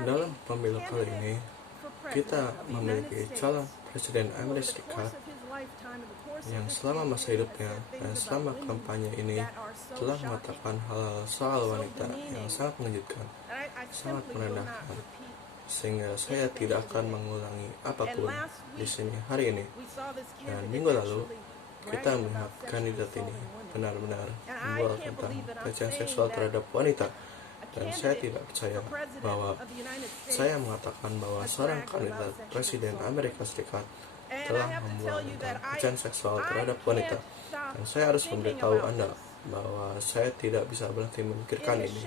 Dalam pemilu kali ini, kita memiliki calon presiden Amerika Serikat yang selama masa hidupnya dan selama kampanye ini telah mengatakan hal-hal soal wanita yang sangat mengejutkan, sangat merendahkan, sehingga saya tidak akan mengulangi apapun di sini hari ini. Dan minggu lalu, kita melihat kandidat ini benar-benar membuat tentang pelecehan seksual terhadap wanita. Dan saya tidak percaya bahwa saya mengatakan bahwa seorang kandidat presiden Amerika Serikat telah membuat tentang pelecehan seksual terhadap wanita. Dan saya harus memberitahu Anda bahwa saya tidak bisa berhenti memikirkan ini.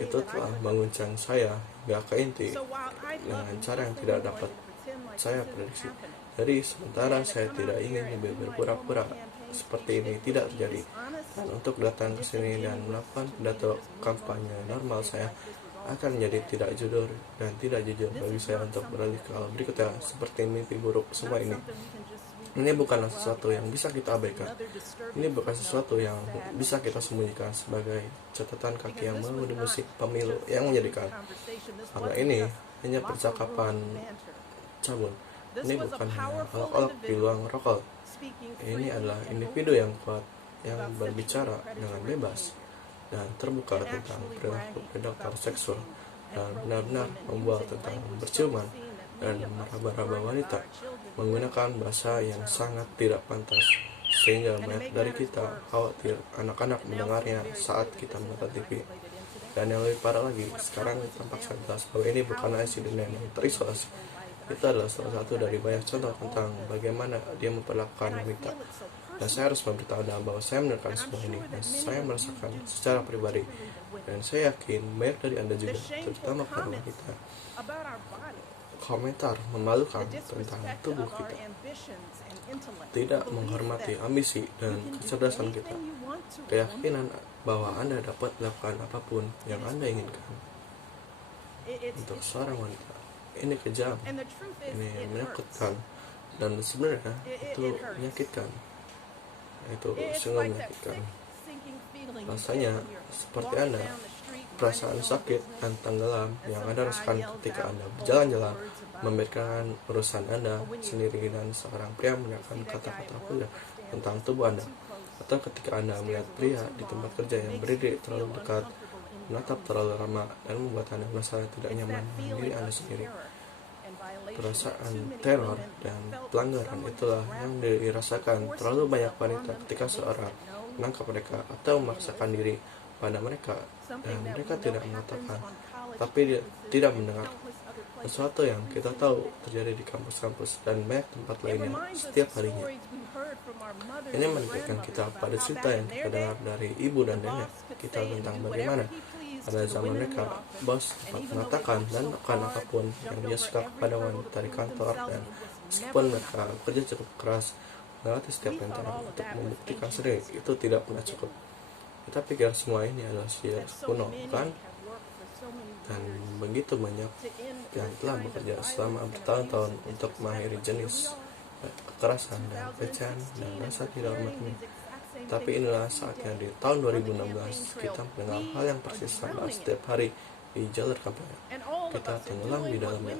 Itu telah menguncang saya hingga ke inti dengan cara yang tidak dapat saya prediksi. Jadi sementara saya tidak ingin lebih berpura-pura seperti ini tidak terjadi, dan untuk datang ke sini dan melakukan pidato kampanye normal saya akan menjadi tidak jujur dan tidak jujur bagi saya untuk beralih ke hal berikutnya seperti mimpi buruk semua ini. Ini bukanlah sesuatu yang bisa kita abaikan. Ini bukan sesuatu yang bisa kita sembunyikan sebagai catatan kaki yang mengemudi musik pemilu yang menyedihkan. Karena ini hanya percakapan cabul. Ini bukan hanya olok-olok di luang rokok. Ini adalah individu yang kuat yang berbicara dengan bebas dan terbuka tentang perilaku predator seksual dan benar-benar membuat tentang berciuman dan meraba-raba wanita menggunakan bahasa yang sangat tidak pantas, sehingga banyak dari kita khawatir anak-anak mendengarnya saat kita menonton TV. Dan yang lebih parah lagi, sekarang tampak sangat jelas bahwa ini bukanlah insiden yang terisolasi. Itu adalah salah satu dari banyak contoh tentang bagaimana dia memperlakukan wanita. Dan saya harus memberitahu Anda bahwa saya mendengarkan semua ini dan saya merasakan secara pribadi. Dan saya yakin banyak dari Anda juga, terutama para wanita, komentar memalukan tentang tubuh kita, tidak menghormati ambisi dan kecerdasan kita, keyakinan bahwa Anda dapat melakukan apapun yang Anda inginkan. Untuk seorang wanita, ini kejam, ini menakutkan, dan sebenarnya itu menyakitkan. Itu sungguh menyakitkan. Rasanya seperti Anda perasaan sakit dan tenggelam yang Anda rasakan ketika Anda berjalan-jalan memikirkan urusan Anda sendiri dan seorang pria menyampaikan kata-kata vulgar tentang tubuh Anda, atau ketika Anda melihat pria di tempat kerja yang berdiri terlalu dekat, menatap terlalu lama, dan membuat Anda merasa tidak nyaman dengan diri Anda sendiri. Perasaan teror dan pelanggaran itulah yang dirasakan terlalu banyak wanita ketika seorang menangkap mereka atau memaksakan diri pada mereka, dan mereka tidak mengatakan, tapi tidak mendengar. Sesuatu yang kita tahu terjadi di kampus-kampus dan banyak tempat lainnya setiap harinya. Ini mengingatkan kita pada cerita yang kita dengar dari ibu dan nenek kita tentang bagaimana pada zaman mereka bos dapat mengatakan dan melakukan apapun yang dia suka kepada wanita di kantor, dan meskipun mereka kerja cukup keras melewati setiap rintangan untuk membuktikan sendiri, itu tidak pernah cukup. Kita pikir semua ini adalah sihir kuno, bukan? Dan begitu banyak yang telah bekerja selama bertahun-tahun untuk mengakhiri jenis kekerasan dan pelecehan dan rasa tidak hormat ini. Tapi inilah saatnya di tahun 2016 kita mendengar hal yang persis sama setiap hari di jalur kampanye. Kita tenggelam di dalamnya,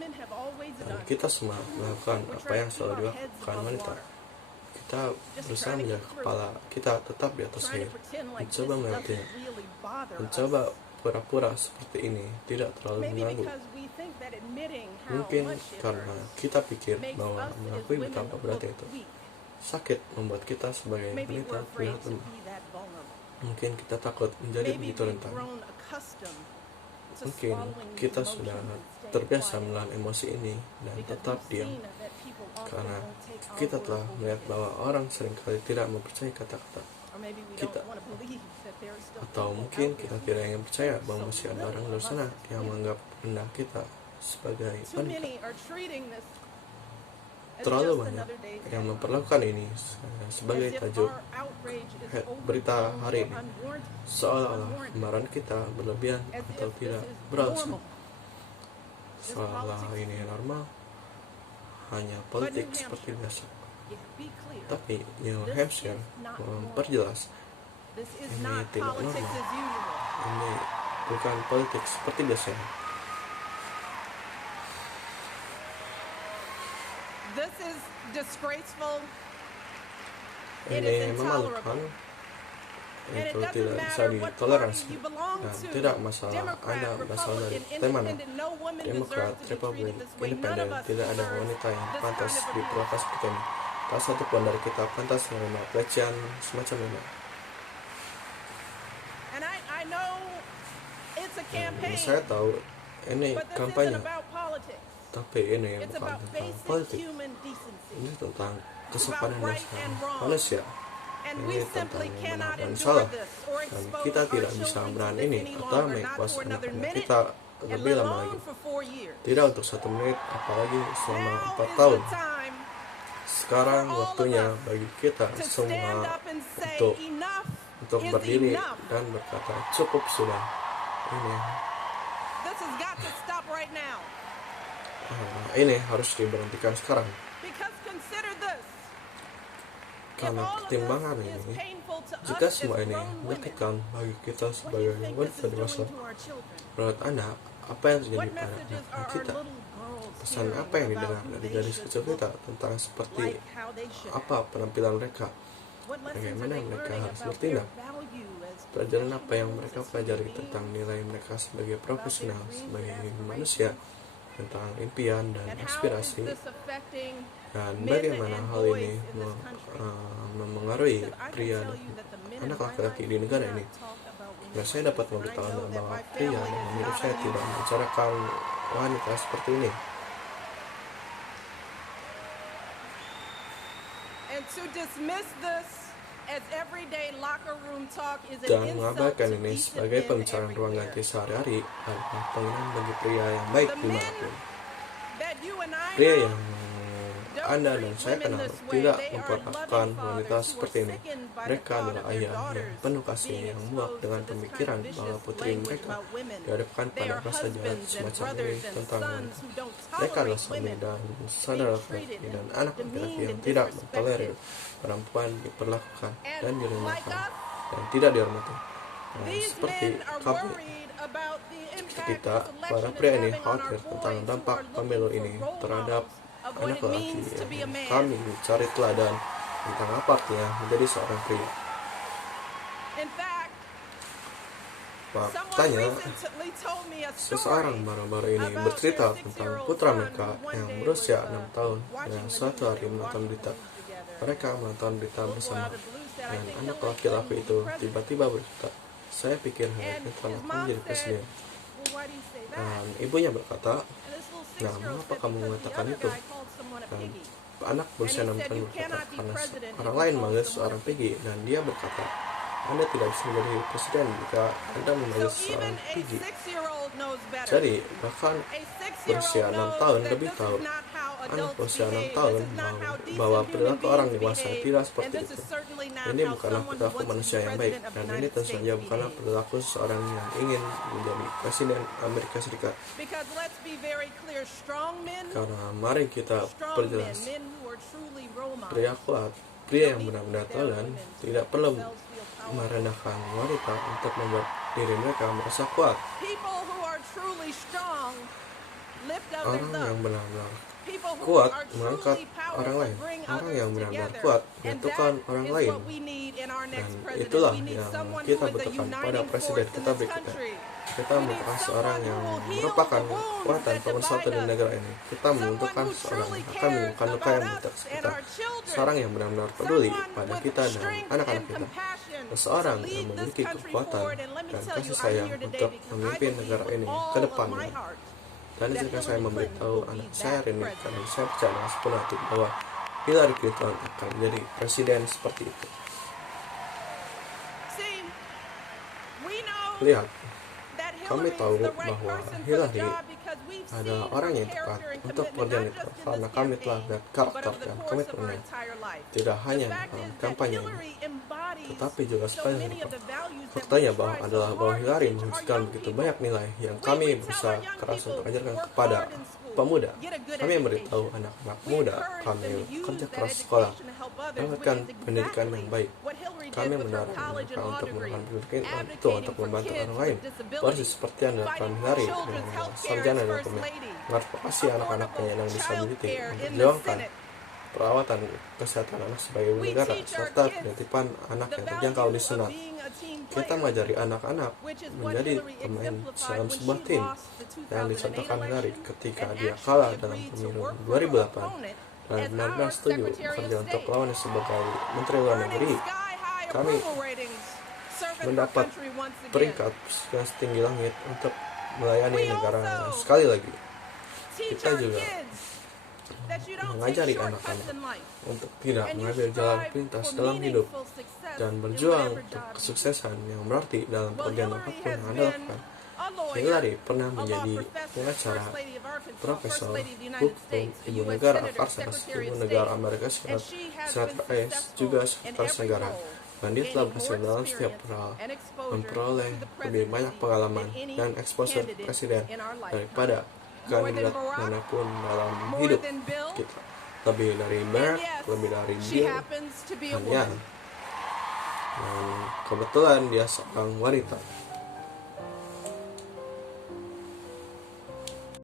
dan kita semua melakukan apa yang selalu dilakukan wanita. Kita berusaha menjaga kepala kita tetap di atas air, mencoba melewatinya, mencoba pura-pura seperti ini tidak terlalu mengganggu. Mungkin karena kita pikir bahwa mengakui betapa beratnya itu sakit membuat kita sebagai wanita terlihat lemah. Mungkin kita takut menjadi begitu rentan. Mungkin kita sudah terbiasa menahan emosi ini dan tetap diam, karena kita telah melihat bahwa orang seringkali tidak mempercayai kata-kata kita. Atau mungkin kita tidak ingin percaya bahwa masih ada orang di luar sana yang menganggap rendah kita sebagai wanita. Terlalu banyak yang memperlakukan ini sebagai tajuk berita hari ini, seolah-olah kemarahan kita berlebihan atau tidak beralasan, seolah ini normal, hanya politik seperti biasa. Tapi New Hampshire memperjelas ini tidak normal. ini bukan politik seperti biasanya. This is disgraceful. Ini memalukan, itu tidak bisa ditoleransi, dan tidak masalah Anda berasal dari partai mana, Demokrat, Republik, Independen, tidak ada wanita yang pantas diperlakukan seperti ini. Tak satu pun dari kita pantas menerima pelecehan semacam ini. Saya tahu ini kampanye, tapi ini bukan tentang politik. Ini tentang kesopanan dasar manusia. Ini tentang yang benar dan salah, dan kita tidak bisa menahan ini atau mengekspos anak-anak kita lebih lama lagi. Tidak untuk 1 menit, apalagi selama 4 tahun. Sekarang waktunya bagi kita semua untuk berdiri dan berkata cukup sudah. Ini harus diberhentikan sekarang. Karena pertimbangan ini, jika semua ini menyakitkan bagi kita sebagai wanita dewasa, menurut Anda, apa yang terjadi pada anak kita? Pesan apa yang didengar dari gadis kecil kita tentang seperti apa penampilan mereka? Bagaimana mereka harus bertindak? Pelajaran apa yang mereka pelajari tentang nilai mereka sebagai profesional, sebagai manusia, tentang impian dan aspirasi, dan bagaimana hal ini memengaruhi pria dan anak laki-laki di negara ini. Dan saya dapat memberitahu Anda bahwa pria dan menurut saya tidak membicarakan wanita seperti ini. Dan mengabaikan ini sebagai pembicaraan ruang ganti sehari-hari adalah penghinaan bagi pria yang baik dimanapun. Pria yang Anda dan saya kenal tidak memperlakukan wanita seperti ini. Mereka adalah ayah yang penuh kasih, yang muak dengan pemikiran bahwa putri mereka dihadapkan pada rasa jahat semacam ini tentang wanita. Mereka adalah suami dan saudara laki-laki dan anak laki-laki yang tidak mentolerir perempuan diperlakukan dan direndahkan dan tidak dihormati. Seperti kita, para pria ini khawatir tentang dampak pemilu ini terhadap anak lelaki yang kami cari teladan tentang apa artinya menjadi seorang pria. Faktanya, seseorang baru-baru ini bercerita tentang putra mereka yang berusia 6 tahun yang suatu hari menonton berita. Mereka menonton berita bersama, dan anak laki-laki itu tiba-tiba berkata, "Saya pikir Hillary Clinton akan menjadi presiden." Dan ibunya berkata, "Nah, mengapa kamu mengatakan itu?" Dan anak berusia 6 tahun berkata, "Karena orang lain memanggil seorang piggy." Dan dia berkata, "Anda tidak bisa menjadi presiden jika Anda memanggil seorang piggy." Jadi, bahkan berusia 6 tahun lebih tahu, anak berusia 6 tahun bahwa perilaku orang dewasa tidak seperti itu. Ini bukanlah perilaku manusia yang baik, dan ini tentu saja bukanlah perilaku seseorang yang ingin menjadi presiden Amerika Serikat. Karena mari kita perjelas, pria kuat, pria yang benar-benar teladan, tidak perlu merendahkan wanita untuk membuat diri mereka merasa kuat. Orang yang benar-benar kuat mengangkat orang lain. Orang yang benar-benar kuat menentukan orang lain. Dan itulah yang kita butuhkan pada presiden kita berikutnya. Kita membutuhkan seorang yang merupakan kekuatan pemersatu di negara ini. Kita membutuhkan seorang yang akan menyembuhkan luka yang buta kita. Seorang yang benar-benar peduli pada kita dan anak-anak kita. Seseorang yang memiliki kekuatan dan kasih sayang untuk memimpin negara ini ke depannya. Dan jika saya memberitahu anak saya hari ini, karena saya percaya dengan sepenuh hati bahwa Hillary Clinton akan menjadi presiden seperti itu. Lihat, kami tahu bahwa Hillary adalah orang yang tepat untuk pekerjaan itu, karena kami telah melihat karakter dan komitmennya tidak hanya dalam kampanye ini, tetapi juga sepanjang hidup. Faktanya adalah bahwa Hillary mewujudkan begitu banyak nilai yang kami berusaha keras untuk ajarkan kepada pemuda. Kami memberitahu anak-anak muda, kami kerja keras sekolah, dapatkan pendidikan yang baik. kami mendorong mereka untuk melakukan pendidikan itu untuk membantu orang lain, persis seperti yang dilakukan Hillary dengan sarjana di hukumnya, mengadvokasi anak-anak penyandang disabilitas, memperjuangkan perawatan kesehatan anak sebagai ibu negara, serta penitipan anak yang terjangkau di Senat. Kita mengajari anak-anak menjadi pemain dalam sebuah tim yang dicontohkan Hillary ketika dia kalah dalam pemilu 2008 dan benar-benar setuju bekerja untuk lawannya sebagai Menteri Luar Negeri. Kami mendapat peringkat yang setinggi langit untuk melayani negara. Sekali lagi, kita juga mengajari anak-anak untuk tidak mengambil jalan pintas dalam hidup dan berjuang untuk kesuksesan yang berarti dalam pekerjaan apapun yang Anda lakukan. Hillary pernah menjadi pengacara, profesor hukum, ibu negara Farsas, ibu negara Amerika Serikat, sekretaris juga sekretaris negara, dan dia telah berhasil dalam setiap hal memperoleh lebih banyak pengalaman dan exposure presiden daripada kandidat manapun dalam hidup kita. Lebih dari Barack, lebih dari Bill, dan kebetulan dia seorang wanita.